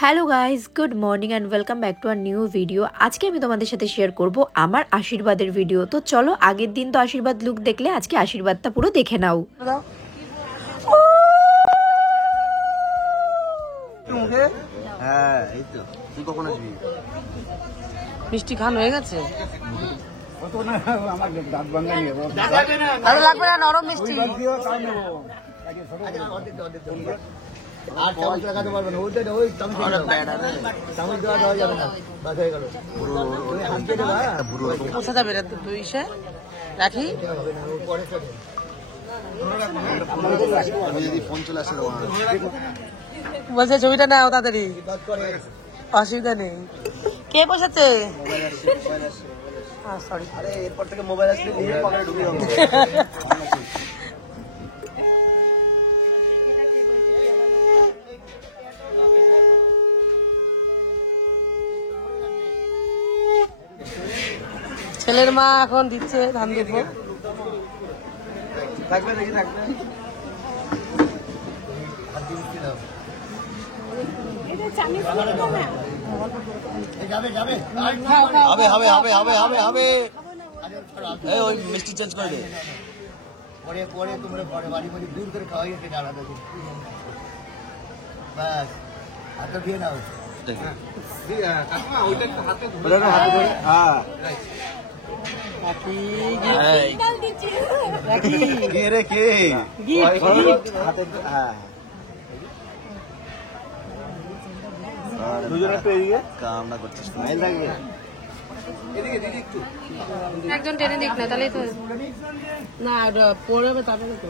Hello guys, good morning and welcome back to our new video. আজকে আমি তোমাদের সাথে শেয়ার করব আমার আশীর্বাদের ভিডিও। তো চলো, আগের দিন তো আশীর্বাদ লুক দেখলে, আজকে আশীর্বাদটা পুরো দেখে নাও। মিষ্টি খান হয়ে গেছে, লাগবে না নরম মিষ্টি। পোষা যাবে রাখি বলছে ছবিটা নাও তাড়াতাড়ি, অসুবিধা নেই। কে বসাচ্ছে? সরি, এরপর থেকে মোবাইল আসলে ছেলের মা এখন দিচ্ছে ধান দেবো। থাকবে দেখি থাকবে। মিষ্টি চেঞ্জ করে দে, পরে পরে তোমরা পরে বাড়ি বাড়ি দূর করে খাওয়াই সেটা আলাদা বাস। হাতে দিয়ে নাও, কামনা করছিস একজন টেনে দিক না, তাহলেই তো না পড়ে যাবে, তারপরে তো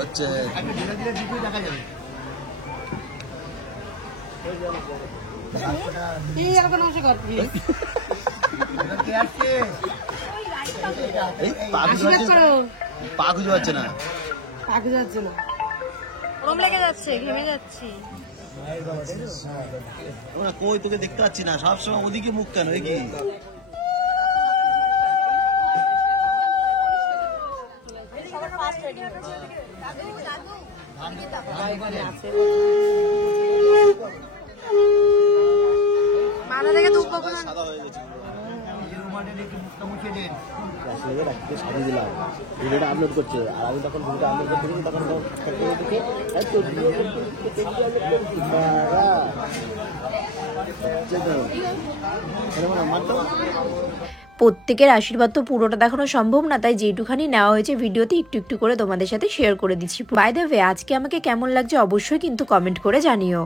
হচ্ছে পা খুঁজে পাচ্ছে না, গরম লেগে যাচ্ছে, ঘেমে যাচ্ছি। কই তোকে দেখতে পাচ্ছি না, সবসময় ওদিকে মুখ কেন? কি মাথা থেকে দুঃখ সাদা হয়ে গেছে। সাজিয়ে দিলাম, ভিডিওটা আপলোড করছে, আর আমি তখন ভিডিওটা আপলোড করতে গেছি, তখন প্রত্যেকের আশীর্বাদ তো পুরোটা দেখানো সম্ভব না, তাই যেটুখানি নেওয়া হয়েছে ভিডিওতে একটু একটু করে তোমাদের সাথে শেয়ার করে দিচ্ছি। বাই দ্য ওয়ে, আজকে আমাকে কেমন লাগছে অবশ্যই কিন্তু কমেন্ট করে জানিও।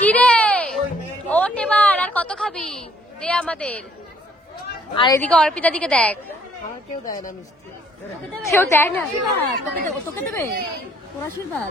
কিরে ওঠ এবার, আর কত খাবি? দে আমাদের। আর এদিকে অর্পিতা দিকে দেখ, কেউ দেয় না মিষ্টি, কেউ দেয় না। তোকে দেবে তোর আশীর্বাদ।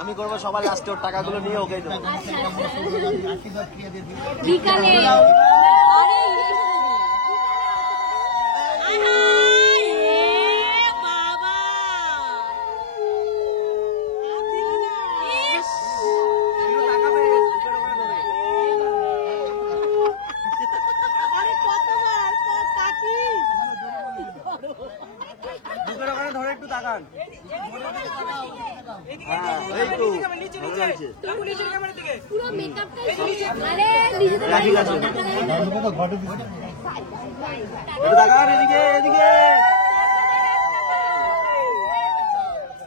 আমি করবো সবার লাস্টে, ওর টাকাগুলো নিয়ে ওকে দেবো বিকালে। ধরে একটু তাকান,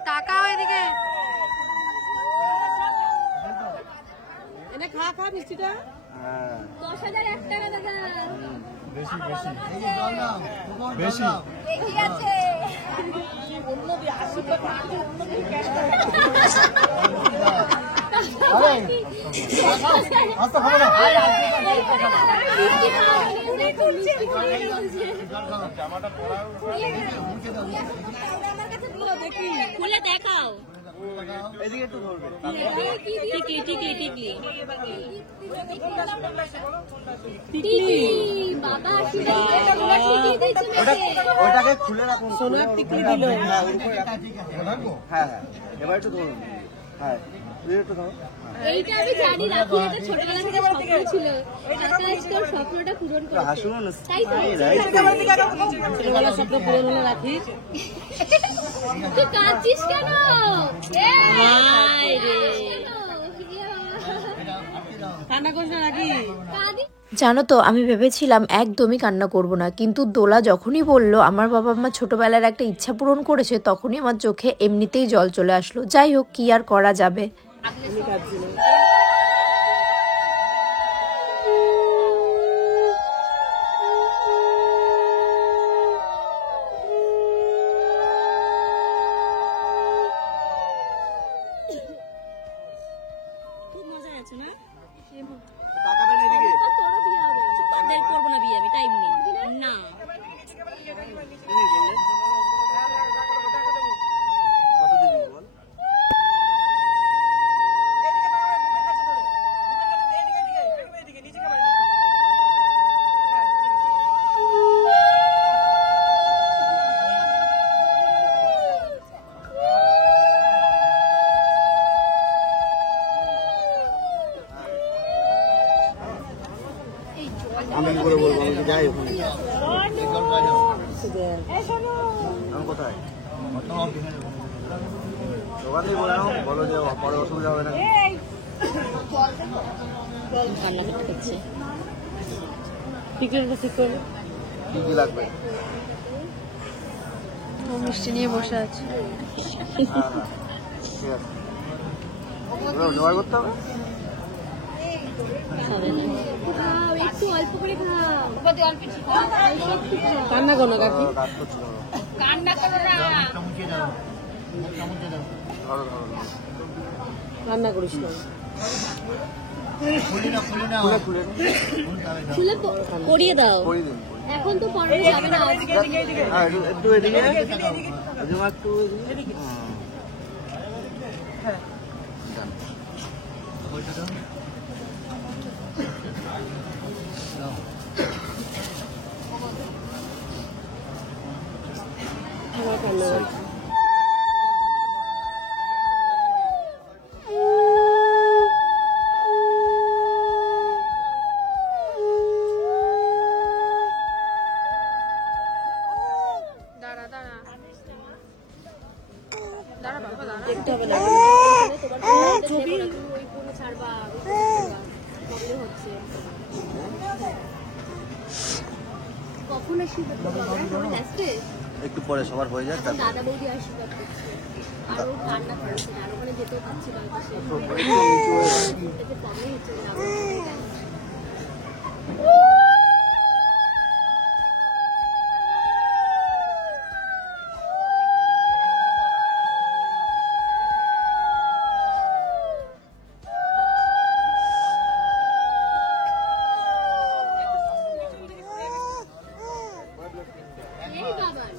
তাকাও এদিকে। খা খা মিষ্টিটা। 10,001 টাকা দাদা। বেশি খুলে দেখাও। এদিকে একটু ধরবে। ওটাকে খুলে রাখুন। সোনার টিকলি দিল। হ্যাঁ হ্যাঁ, এবার একটু ধরুন। হ্যাঁ, তুই একটু ধরো। এইটা আমি জানি না, কি এটা ছোটবেলা থেকে স্বপ্ন ছিল। আকাশ তোর স্বপ্নটা পূরণ করে। হাসুন না। তাই তো? ছোটবেলার স্বপ্ন পূরণ হলে রাখিস। তুই কাঁদছিস কেন? হায় রে। কান্না করিস না রাখি। কাঁদি। জানো তো, আমি ভেবেছিলাম একদমই কান্না করব না, কিন্তু দোলা যখনই বলল আমার বাবা মা ছোটবেলার একটা ইচ্ছা পূরণ করেছে, তখনই আমার চোখে এমনিতেই জল চলে আসলো। যাই হোক, কি আর করা যাবে। আমি কাঁদছি না। খুব মজা গেছে না? তাকাবেন এদিকে। তোরও বিয়ে হবে। তাদের করবো না বিয়ে, আমি টাইম নেই। না আমি কি করে বলবো? আমি তো যাই ওখানে। আমি কোথায়? দোকানেই বলে নাও, বলো যে পরে অসুবিধা হবে না। কান্না করতে হচ্ছে। ঠিক করে ঠিক করে। কি কি লাগবে? মিষ্টি নিয়ে বসে আছে। হ্যাঁ হ্যাঁ, ঠিক আছে। এবার জোগাড় করতে হবে। খাও, একটু অল্প করে খাও। কান্না করো না কাকি। কাজ করছি, ধরো। কান্না করো না। ধরো ধরো। কান্না করিস না। খুলে খুলে খুলে করিয়ে দাও। করিয়ে দিন। এখন তো পড়ানো যাবে না। হ্যাঁ, একটু এদিকে। একটু এদিকে। আমার কান্না করছে। দেখতে হবে না। ছবি ওই ফোনে ছাড়বা। প্রবলেম হচ্ছে। কখন আসবে তোমার লাস্টে? একটু পরে সবার হয়ে যায় তারপর। দাদা বৌদি আশীর্বাদ করছে। আরো কান্না করছে, আর ওখানে যেতেও পারছি না। প্রবলেম হচ্ছে না। এই বাবান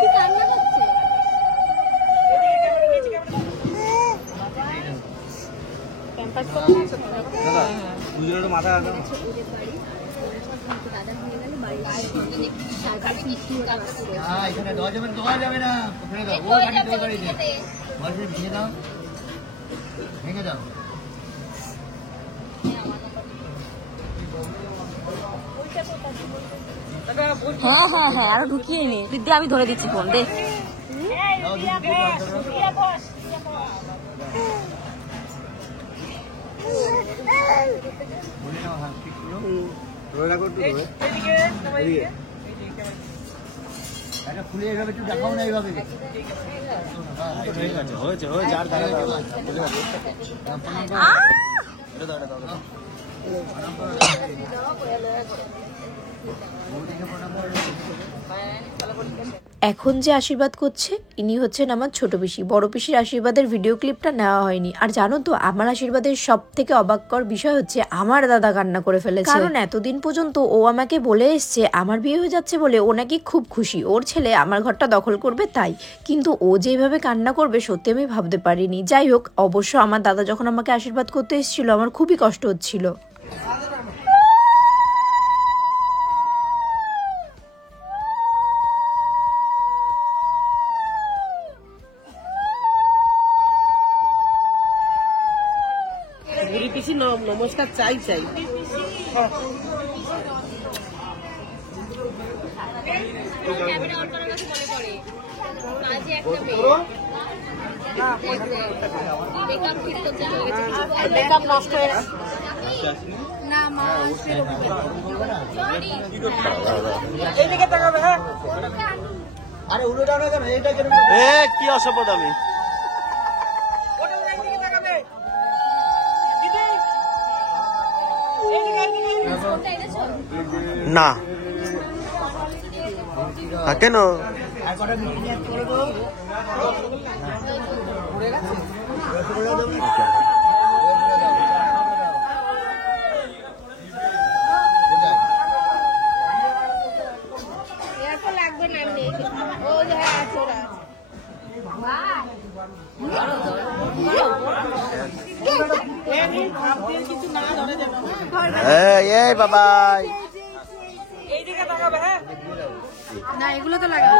কি কান্না করছে? ক্যাম্পাস করা না ছোট দাদা, দুজনের মাথা রাখো। ওদের বাড়ি দাদা হয়ে গেলে বাড়ি তারপরে মিষ্টি ওরা আসছে। হ্যাঁ, এখানে দেওয়া যাবে না। ওখানে দাও, ও গাড়ি দেওয়া গাড়ি নেই। বলছে ভেঙে দাও, ভেঙে দাও। হ্যাঁ হ্যাঁ হ্যাঁ, আরো ঢুকিয়ে নি। দিদি আমি ধরে দিচ্ছি ফোন দে। দাও, দুধ দিয়ে দাও, দাও। বলে নাও, হ্যাঁ, ঠিক করো। ধরে রাখো একটু ধরে। এদিকে। এটা খুলে এভাবে একটু দেখাও না এইভাবে। ঠিক আছে, হয়েছে হয়েছে। আর দাঁড়া দাঁড়া চলে যাবে। এটা দাঁড়া দাঁড়া। এখন যে আশীর্বাদ করছে ইনি হচ্ছেন আমার ছোট পিসি। বড় পিসির আশীর্বাদের ভিডিও ক্লিপটা নেওয়া হয়নি। আর জানো তো আমার আশীর্বাদের সব থেকে অবাককর বিষয় হচ্ছে আমার দাদা কান্না করে ফেলেছে। কারণ এতদিন পর্যন্ত ও আমাকে বলে এসছে আমার বিয়ে হয়ে যাচ্ছে বলে ও নাকি খুব খুশি, ওর ছেলে আমার ঘরটা দখল করবে তাই। কিন্তু ও যেভাবে কান্না করবে সত্যি আমি ভাবতে পারিনি। যাই হোক, অবশ্য আমার দাদা যখন আমাকে আশীর্বাদ করতে এসেছিল আমার খুবই কষ্ট হচ্ছিল। বুড়ি পিসি নমস্কার চাই চাই। মেকআপ নষ্ট হয়ে এইদিকে তাকাবে। হ্যাঁ আরে উল্টোটাও না কেন, এইটা কেন? কি অসভ্যত আমি না কেন এই বাবাই এইদিকে তাকাবে। হ্যাঁ না এগুলো তো লাগাবো।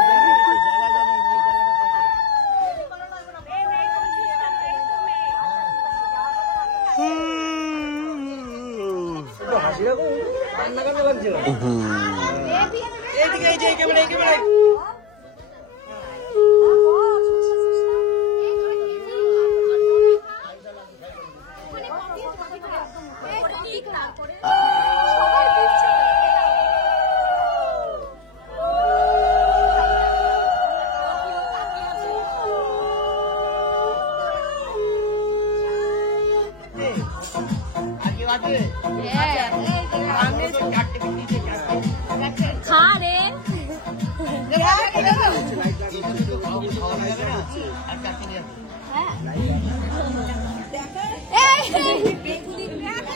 এইদিকে এই যে এই ক্যামেরা, এই ক্যামেরা। খা রে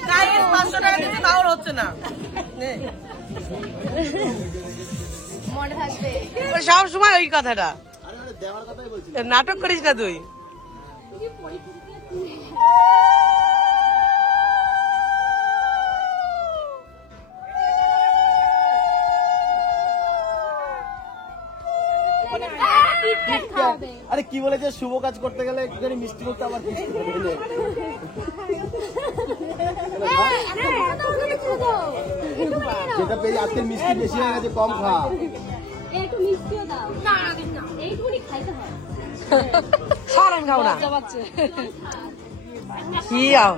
তাই 500 টাকা দিতে তাও হচ্ছে না। মনে থাকবে। সব সময় ওই কথাটা, নাটক করিস না তুই। আরে কি বলেছে, শুভ কাজ করতে গেলে একটুখানি মিষ্টি করতে আবার যেটা পেয়ে আজকে মিষ্টি বেশি হয়ে গেছে, কম খা। একটু মিষ্টিও দাও। না না এইটুকুনি খাইতে হয়। সারান খাও না কি আও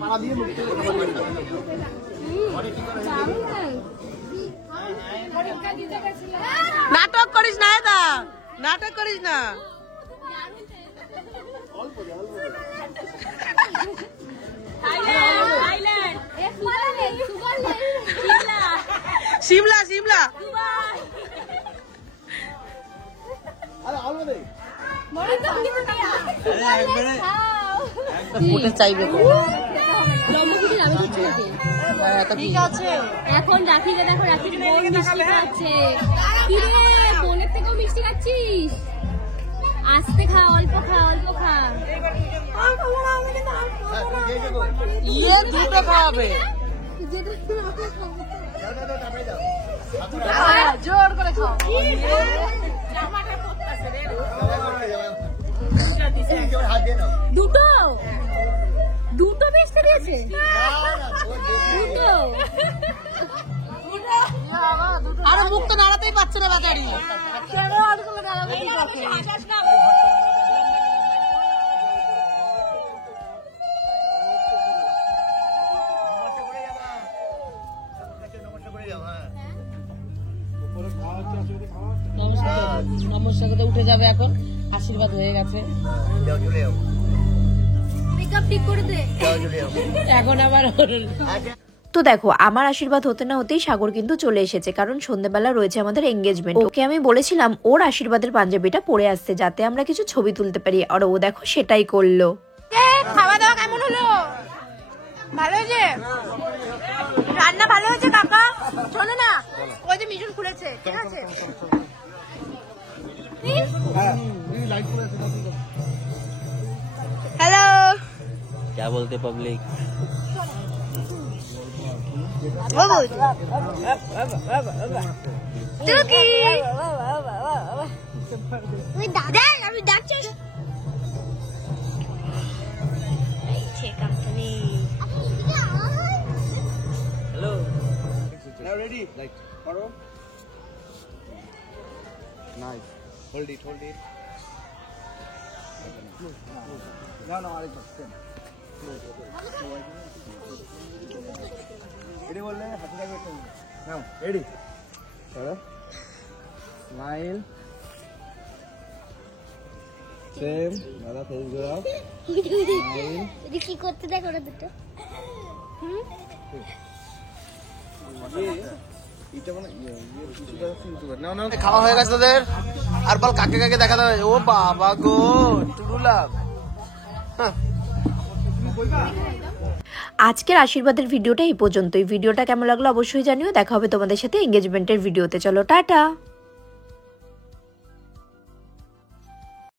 নাটক করিস না, দা নাটক করিস না। শিমলা শিমলা চাইবে ঠিক আছে। এখন রাখিতে দেখো, রাখিতে বোন মিষ্টি খাচ্ছে। কি রে, বোনের থেকেও মিষ্টি খাচ্ছিস? আস্তে খা, অল্প খা, অল্প খা। দুটো খাওয়াবে, জোর করে খাও। দুটো দুটো মিষ্টি দিয়েছে, দুটো। আরে মুখ তো নাড়াতেই পারছে না বাজারি। নমস্কার উঠে যাবে এখন, আশীর্বাদ হয়ে গেছে। মেকআপ ঠিক করে দে। এখন আবার তো দেখো আমার আশীর্বাদ হতে না হতেই সাগর কিন্তু চলে এসেছে, কারণ সন্ধ্যেবেলা রয়েছে আমাদের এঙ্গেজমেন্ট। ওকে আমি বলেছিলাম ওর আশীর্বাদের পাঞ্জাবিটা পরে আসতে, যাতে আমরা কিছু ছবি তুলতে পারি, আর ও দেখো সেটাই করলো। খাওয়া দাওয়া কেমন হলো? ভালো হয়েছে? রান্না ভালো হয়েছে কাকা? শোনো না, ওই যে মিঠুন খুলেছে, ঠিক আছে? হ্যালো, क्या बोलते पब्लिक? আমি ডাকছিস। Now ready? Like, follow. Nice. Hold it, hold it. No, I just same. Ready, बोल रहे हैं, हाथ लगा के Now, ready. Follow. Smile. Same. Another face go up. Smile. কি করতে দেখ ওরা দুটো। খাওয়া হয়ে গেছে তোদের, আর বল কাকে কাকে দেখা দেবে। ও বাবা গো, টুরুলাভ। আজকের আশীর্বাদের ভিডিওটা এই পর্যন্তই। ভিডিওটা কেমন লাগলো অবশ্যই জানিও। দেখা হবে তোমাদের সাথে এঙ্গেজমেন্টের ভিডিওতে। চলো টাটা।